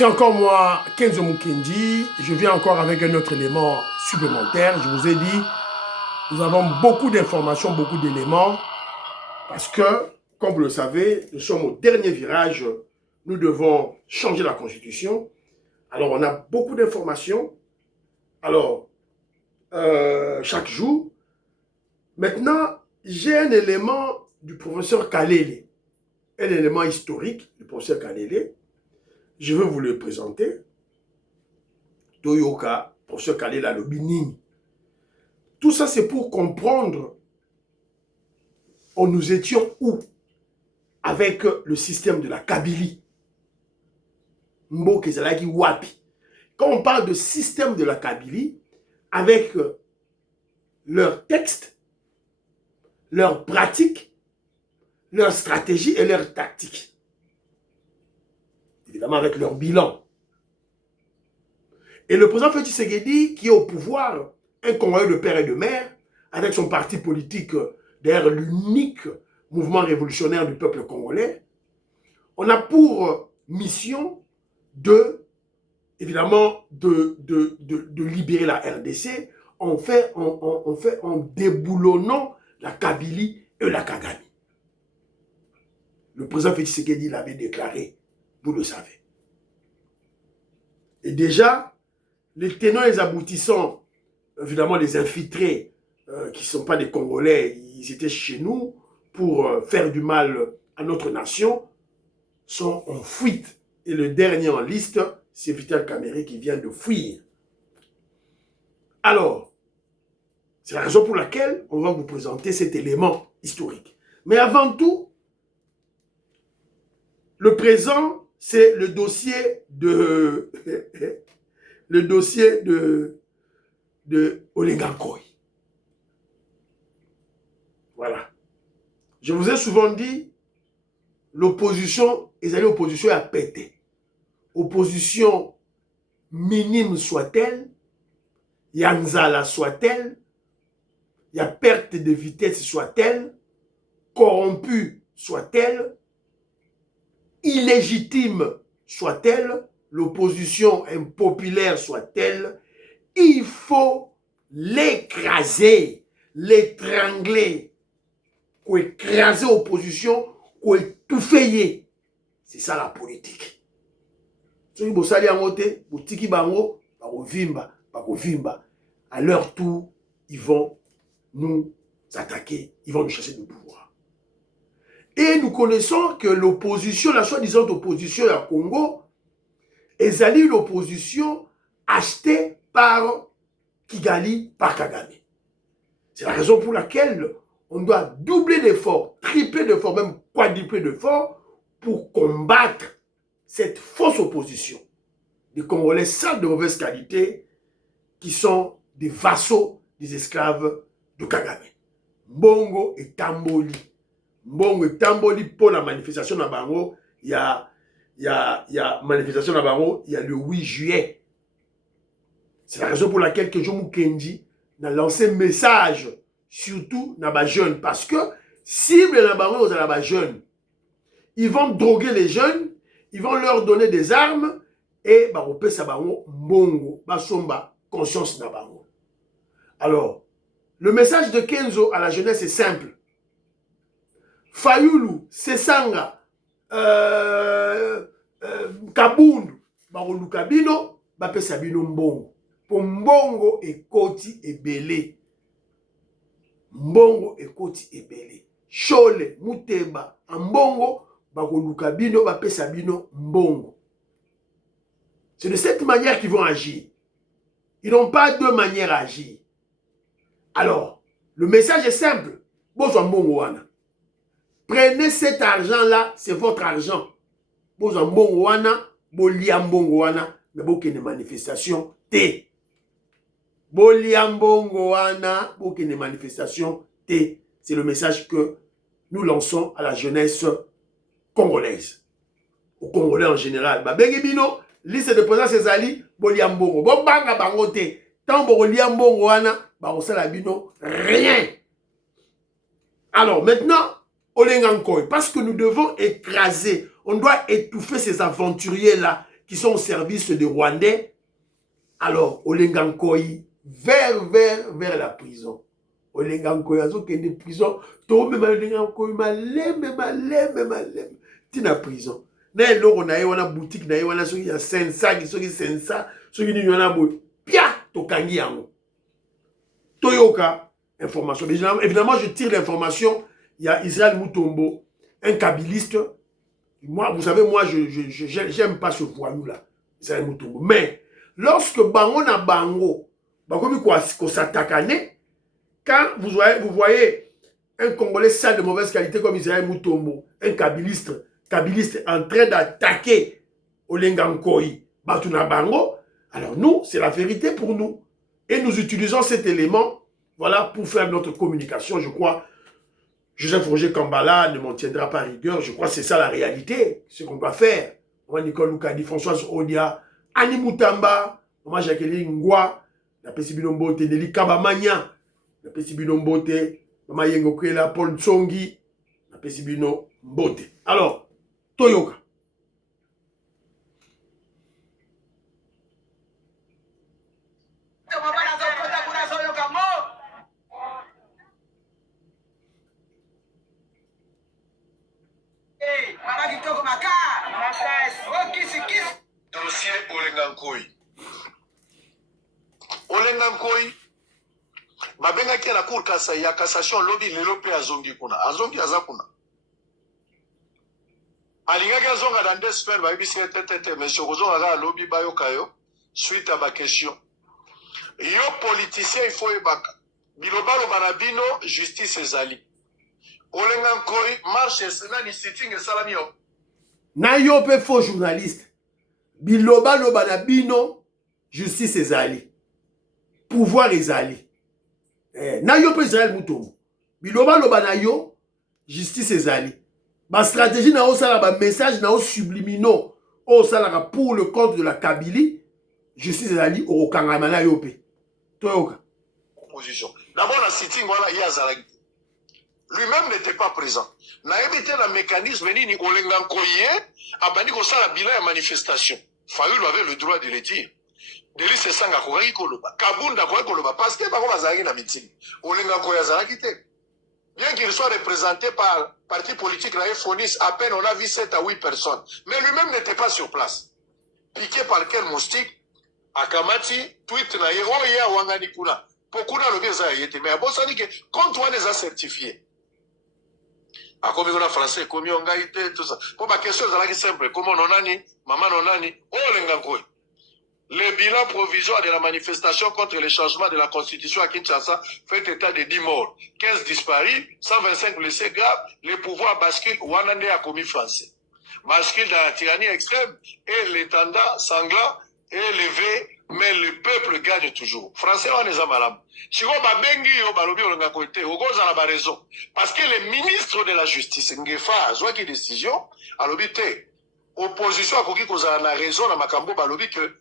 C'est encore moi, Kenzo Mukendi. Je viens encore avec un autre élément supplémentaire. Je vous ai dit, nous avons beaucoup d'informations, beaucoup d'éléments, parce que, comme vous le savez, nous sommes au dernier virage. Nous devons changer la Constitution. Alors, on a beaucoup d'informations. Alors, chaque jour. Maintenant, j'ai un élément du professeur Kalele, un élément historique du professeur Kalele. Je vais vous le présenter. Toyoka, professeur Kalele Lobinini. Tout ça, c'est pour comprendre où nous étions où avec le système de la Kabylie. Mboke Zalaki Wapi. Quand on parle de système de la Kabylie, avec leurs textes, leurs pratiques, leurs stratégies et leurs tactiques. Évidemment avec leur bilan. Et le président Félix Tshisekedi, qui est au pouvoir, un Congolais de père et de mère, avec son parti politique, d'ailleurs l'unique mouvement révolutionnaire du peuple congolais, on a pour mission évidemment, de libérer la RDC en déboulonnant la Kabylie et la Kagame. Le président Félix Tshisekedi l'avait déclaré, vous le savez. Et déjà, les tenants et les aboutissants, évidemment les infiltrés, qui ne sont pas des Congolais, ils étaient chez nous pour faire du mal à notre nation, sont en fuite. Et le dernier en liste, c'est Vital Kamerhe qui vient de fuir. Alors, c'est la raison pour laquelle on va vous présenter cet élément historique. Mais avant tout, le présent, c'est le dossier de Olenga-Nkoy. Voilà. Je vous ai souvent dit, l'opposition, ils allaient l'opposition à péter. Opposition minime soit-elle, Yanzala soit-elle, il y a perte de vitesse soit-elle, corrompue soit-elle, illégitime soit-elle, l'opposition impopulaire soit-elle, il faut l'écraser, l'étrangler, pour écraser l'opposition, pour étouffer. C'est ça la politique. Ceux qui sont en botiki bango, à leur tour, ils vont nous attaquer, ils vont nous chasser du pouvoir. Et nous connaissons que l'opposition, la soi-disant opposition à Congo, est allée l'opposition achetée par Kigali, par Kagame. C'est la raison pour laquelle on doit doubler d'efforts, tripler d'efforts, même quadrupler d'efforts pour combattre cette fausse opposition des Congolais sales de mauvaise qualité qui sont des vassaux des esclaves de Kagame. Mbongo et Tamboli. Mbongo et Tamboli pour la manifestation de Bango, il y a manifestation de Bango, il y a le 8 juillet. C'est la raison pour laquelle que Jomo Kenji a lancé un message, surtout dans les jeunes, parce que cible dans Bango aux jeunes, ils vont droguer les jeunes, ils vont leur donner des armes et bah on peut sabango mbongo ba somba conscience na bango. Alors, le message de Kenzo à la jeunesse est simple. Fayulu, Sesanga, Kabundu, ba Lukabino, ba pesa bino mbongo. Pour mbongo et koti ebele. Mbongo et koti ebele. Chole, Muteba, mbongo bakoluka bino bapesa bino mbongo. C'est de cette manière qu'ils vont agir. Ils n'ont pas deux manières à agir. Alors, le message est simple. Bozwa mbongo wana. Prenez cet argent-là, c'est votre argent. Bozwa mbongo wana, bolia mbongo wana, mais bokene manifestation te. Bolia mbongo wana, bokene manifestation te. C'est le message que nous lançons à la jeunesse congolaise, aux Congolais en général. Bino, liste de présence ezali, boliambongo. Bobanga bangote, tant boliambongo wana, barosala bino, rien. Alors maintenant, Olenga Nkoy, parce que nous devons écraser, on doit étouffer ces aventuriers-là qui sont au service des Rwandais, alors, Olengankoi, vers la prison. Olengankoi, qui est de prison, tout même Olengankoi, malem. Tina prison. Na eloko na ye wana boutique na ye wana soki ya 500, soki 500, soki nini wana boy. Pia, tokangi yango. Toyoka, information. Évidemment, je tire l'information. Il y a Israël Mutombo, un kabiliste. Moi, vous savez, moi, j'aime pas ce voyou-là. Israël Mutombo. Mais, lorsque Bango na Bango, Bango ko s'attaquane, quand vous voyez un Congolais sale de mauvaise qualité comme Israël Mutombo, un kabiliste en train d'attaquer Olengankoi, Batuna Bango, alors nous, c'est la vérité pour nous. Et nous utilisons cet élément, voilà, pour faire notre communication. Je crois, Joseph Roger Kambala ne m'en tiendra pas rigueur. Je crois que c'est ça la réalité, ce qu'on doit faire. Moi, Nicole Loukadi, Françoise Odia, Annie Moutamba, moi, Jacqueline Ngwa, la Pessibino Mbote, Nelly Kabamania, la Pessibino Mbote, Maman Yengo Kwela, Paul Tsongi, la Pessibino Mbote. Alors, Toyoka. Dossier Olengankoi. Olengankoi, babengaki na cour ya cassation lobby lelo pe azongi kuna. Azongi azakuna. Alingaki azonga dans 2 semaines babisi tete monsieur kozonga ga lobby bayokayo suite à ma question. Yo politicien il faut ebaka. Bilobalo banabino justice ezali. Olengankoi marche sena ni sitting esalami yo. Na yo pe faux journaliste. Bilobalo banabino justice ezali. Pouvoir ezali. Na yo pe Israël Mutombo. Bilobalo banayo justice ezali. Ma stratégie na osala ba message na subliminaux osala pour le compte de la Kabylie, justice ezali au kangama na yo pe. Toyoka. Opposition. D'abord la sitting wala yazalaki. Lui-même n'était pas présent. Na évité la mécanisme nini Olengankoi abandi ko sala bilan ya manifestation. Fayulu avait le droit de le dire. Deli se sanga kokaki koloba. Kabunda kokaki koloba parce que bako bazalaki na meeting. Olengankoi azalaki te. Bien qu'il soit représenté par parti politique la Fonis, à peine on a vu 7 à 8 personnes. Mais lui-même n'était pas sur place. Piqué par quel moustique? Akamati, tweet na ye, oh ya wangani kuna. Pokuna lobi eza yete. Mais abosani ke, compte wane eza certifié. A komi kona français, komi ongaite, tout ça. Pour ma question, c'est simple. Comment nonani, maman nonani, oh Lengankoi. Le bilan provisoire de la manifestation contre le changement de la constitution à Kinshasa fait état de 10 morts, 15 disparus, 125 blessés graves, le pouvoir bascule Wanande a commis français. Bascule dans la tyrannie extrême et l'étendard sanglant est élevé, mais le peuple gagne toujours. Français, on est à malade. Si on va bengi au balobi on a côté, on a la raison. Parce que le ministre de la justice, Ngefa, soit qui décision, à l'obité, opposition à Koki Koza a raison dans Makambo balobi que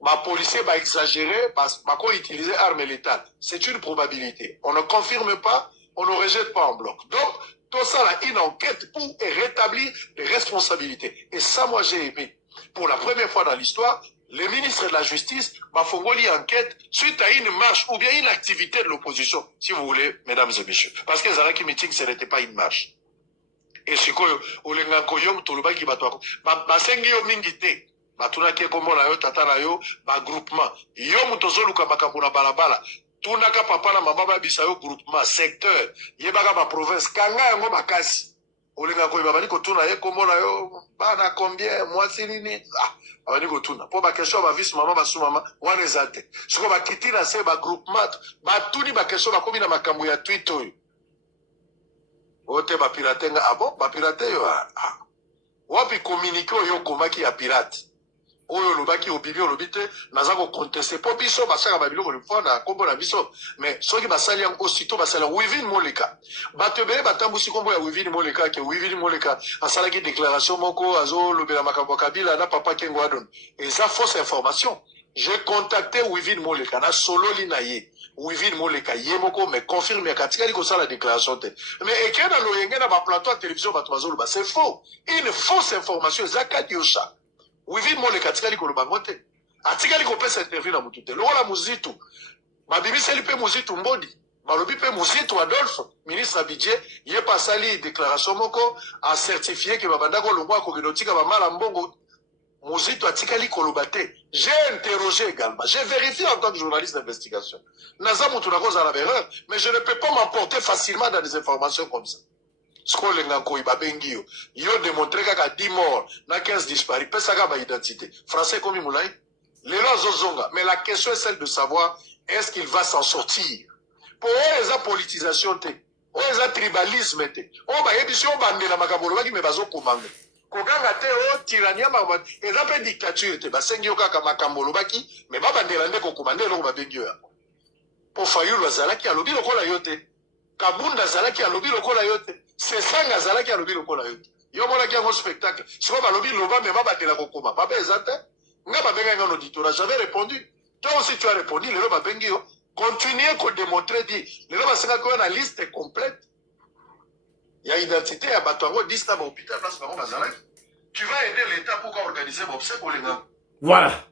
ma policier va exagérer parce qu'on utiliser armes létales. C'est une probabilité. On ne confirme pas, on ne rejette pas en bloc. Donc, tout ça là, une enquête pour rétablir les responsabilités. Et ça, moi, j'ai aimé. Pour la première fois dans l'histoire, le ministre de la Justice m'a fait enquête suite à une marche ou bien une activité de l'opposition, si vous voulez, mesdames et messieurs. Parce que Zaraki Meeting, ce n'était pas une marche. Et ce que Olengankoi, Tolobaki, Basengi yo mingite. Batuna ke kombo na yo tata na yo ba groupement yo mutozoluka makambo na balabala tunaka papa na mama ba bisa yo groupement secteur yebaka ba province kanga yango makasi Olengankoi babani ko tuna ye kombo na yo bana combien mwasi nini babani ko tuna po ba question ba vice mama ba su mama wana ezate siko ba kitira se ba groupement ba tuni ba question ba komi na makambo ya Twitter oyo ote ba piratenga abo ba pirate yo wapi communiquer yo komaki ya pirate oyo lobaki obibi olobite naza ko contester po biso basaka babilo ko lifona kombo na biso mais soki basali yang aussitôt basala Wivin Moleka batebele batambusi kombo ya Wivin Moleka ke Wivin Moleka asala ki déclaration moko azo lobela makambo Kabila na papa Kengo Adon et ça fausse information. J'ai contacté Wivin Moleka na solo linaye Wivin Moleka yemoko me confirme katika liko sala déclaration te mais ekena loyenge na ba plateau de télévision batwazo ba c'est faux, une fausse information zakadiosha. Wivi Moleka atikali kolobango te. Atikali kopesa interview na mutu te. Lokola Muzitu. Babibiseli pe Muzitu Mbodi. Balobi pe Muzitu Adolphe, ministre budget, yé pasali déclaration moko a certifié que babanda ko longwa ko kinotika ba mala mbongo. Muzitu atikali kolobate. J'ai interrogé également. J'ai vérifié en tant que journaliste d'investigation. Naza mutu na koza la erreur, mais je ne peux pas m'emporter facilement dans des informations comme ça. Skolenga ko ibabengi yo. Yo démontré kaka 10 morts, na 15 disparus, pesaka ba identité. Français komi moulay. Les Zozonga. Mais la question est celle de savoir est-ce qu'il va s'en sortir. Pour eux, les politisation, les tribalisme, émission bandela makaboloki me bazo komanga. Koganga te o tirania mama, et la dictature te basengi okaka makambolobaki, mais ba bandela ndeko komandela ko babengio ya. Pour Fayulu azalaki alobi lokola yote. Kabunda azalaki alobi lokola yote. Sesanga azalaki alobi lokola yote. Yo mona ki un spectacle. Siko balobi loba me ba bandela ko koma. Ba bezate. Nga ba benga un auditoire, j'avais répondu. Toi aussi tu as répondu, le ba bengio. Continuez à démontrer, dit, les gens qui ont une liste complète. Il y a identité, il y a Batango, 10 à l'hôpital, tu vas aider l'État pour organiser l'obsèque pour les gens. Voilà.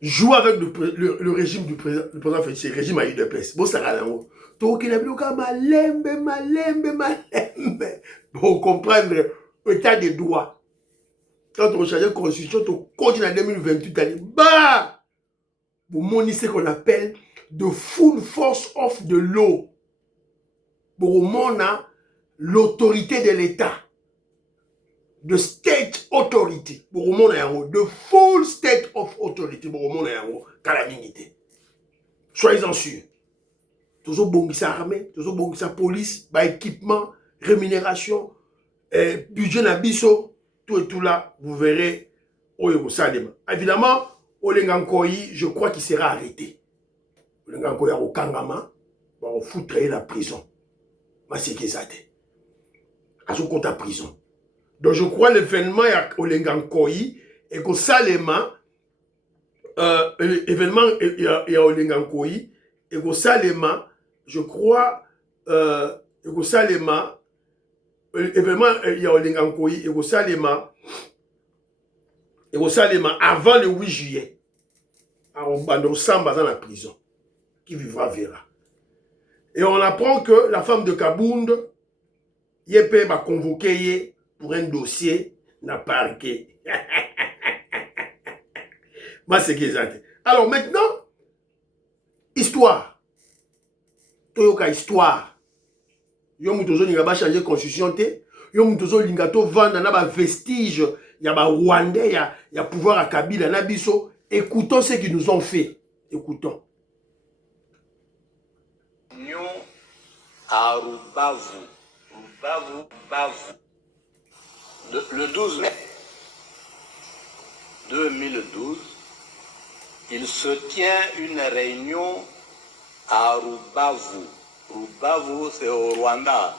Joue avec le régime du président Félix, le régime à UDPS. Bon, ça va là. Malembe. Pour comprendre l'état des droits. Quand on change la constitution, on continue en 2028. Bah! Vous montrez ce qu'on appelle the full force of the law. Pour montrer l'autorité de l'État. The state authority. Pour montrer the full state of authority. Pour montrer calamité. Soyez-en sûrs. Toujours bon qui armée, toujours bon qui police, équipement, rémunération, budget nabiso, tout et tout là, vous verrez au Yerusalem. Évidemment, Olengankoyi, je crois qu'il sera arrêté. Olengankoyi au Kangama, on foutrait la prison. Mais c'est qu'ils ont à son compte à prison. Donc je crois l'événement à Olengankoyi et que Salema, événement il y a Olengankoyi et que Salema, je crois, et que Salema, événement il y a Olengankoyi et que Salema. Et au Salema, avant le 8 juillet, on va dans la prison. Qui vivra verra. Et on apprend que la femme de Kabound, Yepé m'a convoqué pour un dossier, n'a pas arrêté. Alors maintenant, histoire. Toyoka histoire. Yom Tozo n'a pas changé de constitution. Yom Tozo Lingato vendre na ba vestige. Il y a Rwandais, il y a pouvoir à Kabila, Nabiso. Écoutons ce qu'ils nous ont fait. Écoutons. À Rubavu. Le 12 mai 2012, il se tient une réunion à Rubavu. Rubavu, c'est au Rwanda,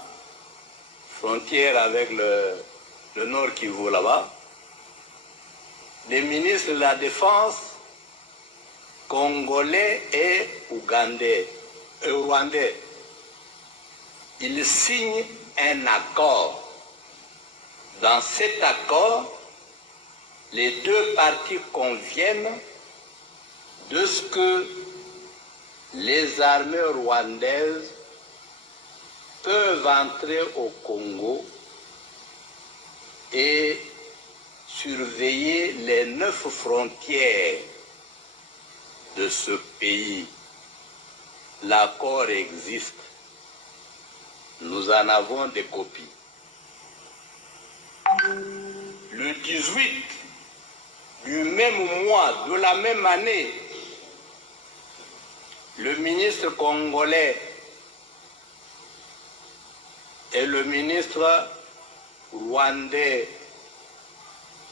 frontière avec le Nord Kivu là-bas. Les ministres de la Défense congolais et rwandais, ils signent un accord. Dans cet accord, les deux parties conviennent de ce que les armées rwandaises peuvent entrer au Congo et surveiller les 9 frontières de ce pays. L'accord existe. Nous en avons des copies. Le 18 du même mois, de la même année, le ministre congolais et le ministre rwandais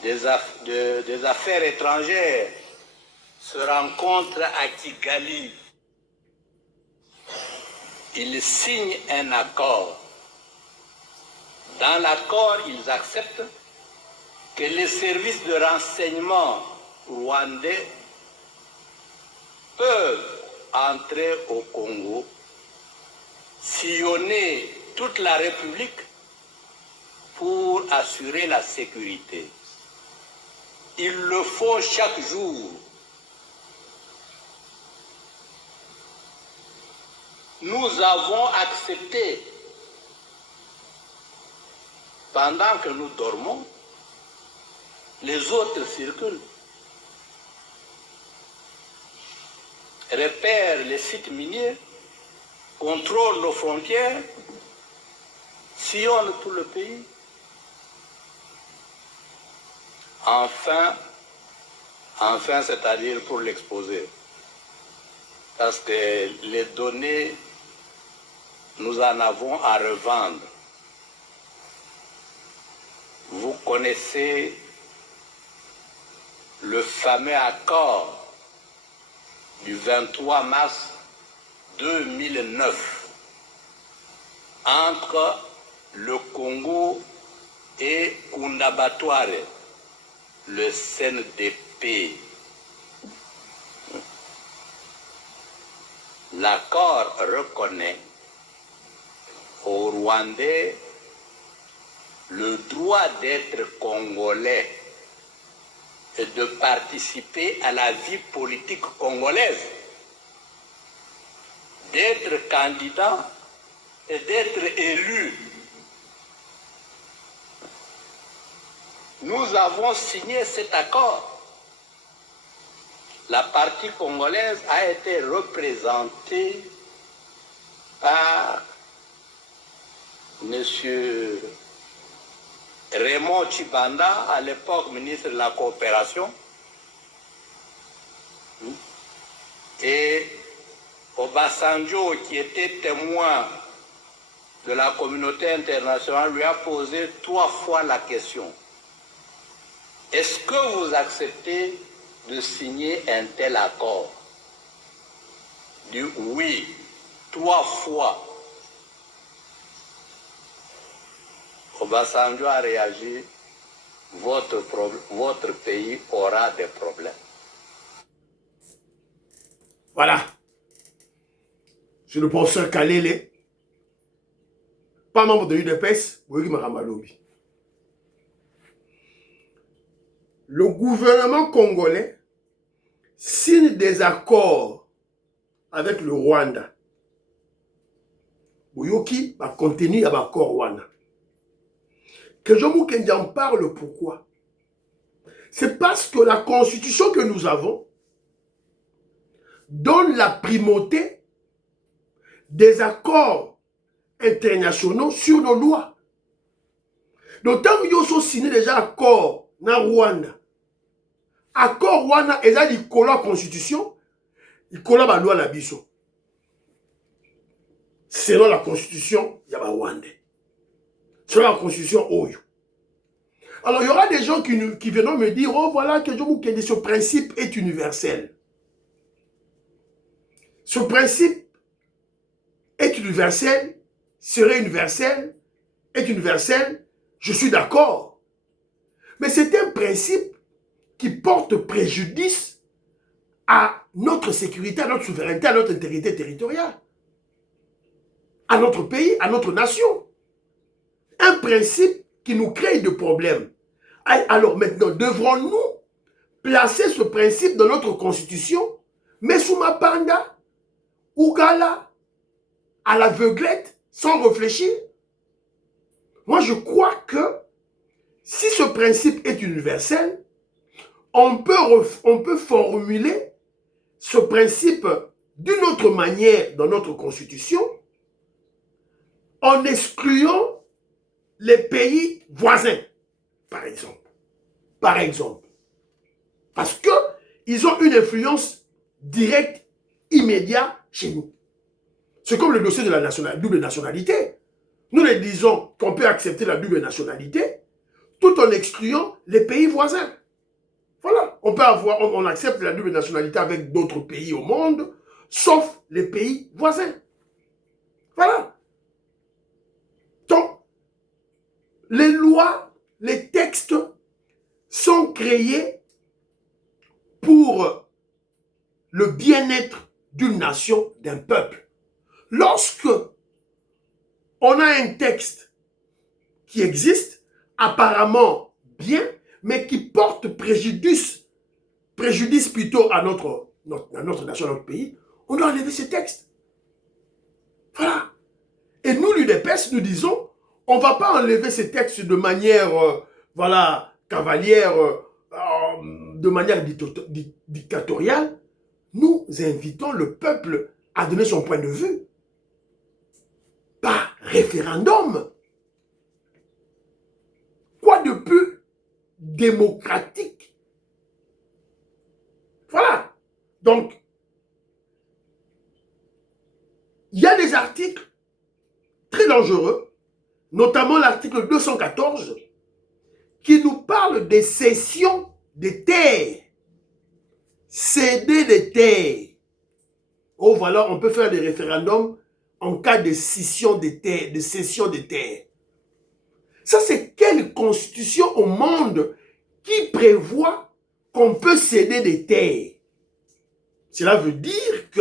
des Affaires étrangères se rencontrent à Kigali. Ils signent un accord. Dans l'accord, ils acceptent que les services de renseignement rwandais peuvent entrer au Congo, sillonner toute la République pour assurer la sécurité. Ils le font chaque jour. Nous avons accepté, pendant que nous dormons, les autres circulent, repèrent les sites miniers, contrôlent nos frontières, sillonnent tout le pays. Enfin, c'est-à-dire pour l'exposer, parce que les données, nous en avons à revendre. Vous connaissez le fameux accord du 23 mars 2009 entre le Congo et Kundabatware, le CNDP. L'accord reconnaît aux Rwandais le droit d'être congolais et de participer à la vie politique congolaise, d'être candidat et d'être élu. Nous avons signé cet accord. La partie congolaise a été représentée par M. Raymond Tshibanda, à l'époque ministre de la Coopération, et Obasanjo, qui était témoin de la communauté internationale, lui a posé 3 fois la question. Est-ce que vous acceptez de signer un tel accord? Il dit oui, 3 fois. Obasanjo a réagi, votre pays aura des problèmes. Voilà. C'est le professeur Kalele, pas membre de l'UDPS, Boyki Maramalobi. Le gouvernement congolais signe des accords avec le Rwanda. Boyoki va contenu à l'accord Rwanda. Que Jomo Kendi en parle, pourquoi? C'est parce que la constitution que nous avons donne la primauté des accords internationaux sur nos lois. Donc, tant que nous avons signé déjà accord dans Rwanda, accord Rwanda, et là, il colle la constitution, il colle la loi na biso. Selon la constitution, il y a pas Rwanda. Selon la constitution, Oyo. Alors, il y aura des gens qui viendront me dire, oh, voilà, que ce principe est universel. Ce principe est universel, serait universel, est universel, je suis d'accord. Mais c'est un principe qui porte préjudice à notre sécurité, à notre souveraineté, à notre intégrité territoriale, à notre pays, à notre nation. Un principe qui nous crée des problèmes. Alors maintenant, devrons-nous placer ce principe dans notre constitution, mais sous ma panda, Ougala, à l'aveuglette, sans réfléchir? Moi, je crois que si ce principe est universel, on peut formuler ce principe d'une autre manière dans notre constitution en excluant les pays voisins, par exemple. Par exemple. Parce qu'ils ont une influence directe, immédiate chez nous. C'est comme le dossier de la double nationalité. Nous les disons qu'on peut accepter la double nationalité tout en excluant les pays voisins. Voilà. On accepte la double nationalité avec d'autres pays au monde, sauf les pays voisins. Voilà. Donc, les lois, les textes sont créés pour le bien-être d'une nation, d'un peuple. Lorsque on a un texte qui existe, apparemment bien, mais qui portent préjudice plutôt à notre nation, à notre pays, on doit enlever ces textes. Voilà. Et nous, l'UDPS, nous disons, on ne va pas enlever ces textes de manière, voilà, cavalière, de manière dictatoriale. Nous invitons le peuple à donner son point de vue. Par référendum. Quoi de plus démocratique? Voilà. Donc, il y a des articles très dangereux, notamment l'article 214, qui nous parle des cessions des terres. Céder des terres. Oh, voilà, on peut faire des référendums en cas de scission des terres, de cession des terres. Ça, c'est quelle constitution au monde qui prévoit qu'on peut céder des terres? Cela veut dire que,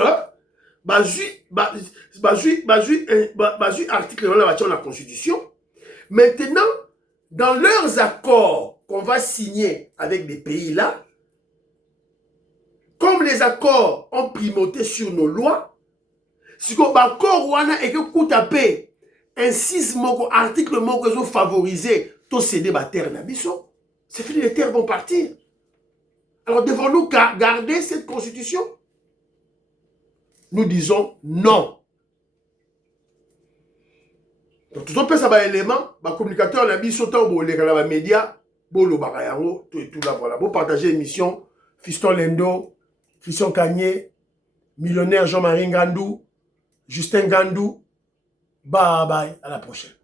article de la Constitution, maintenant, dans leurs accords qu'on va signer avec des pays-là, comme les accords ont primauté sur nos lois, si l'accord wana et que coûte insiste mon article mon que favoriser tout céder ma terre n'abisso, c'est fini, les terres vont partir. Alors devons-nous garder cette constitution? Nous disons non. Donc tout ça va élément, ma communicateur n'abisso tant pour les médias, pour le barayango, tout et tout là voilà. Pour partager l'émission, Fiston Lendo, Christian Kanye, millionnaire Jean-Marie Ngandou, Justin Gandou. Bye bye, à la prochaine.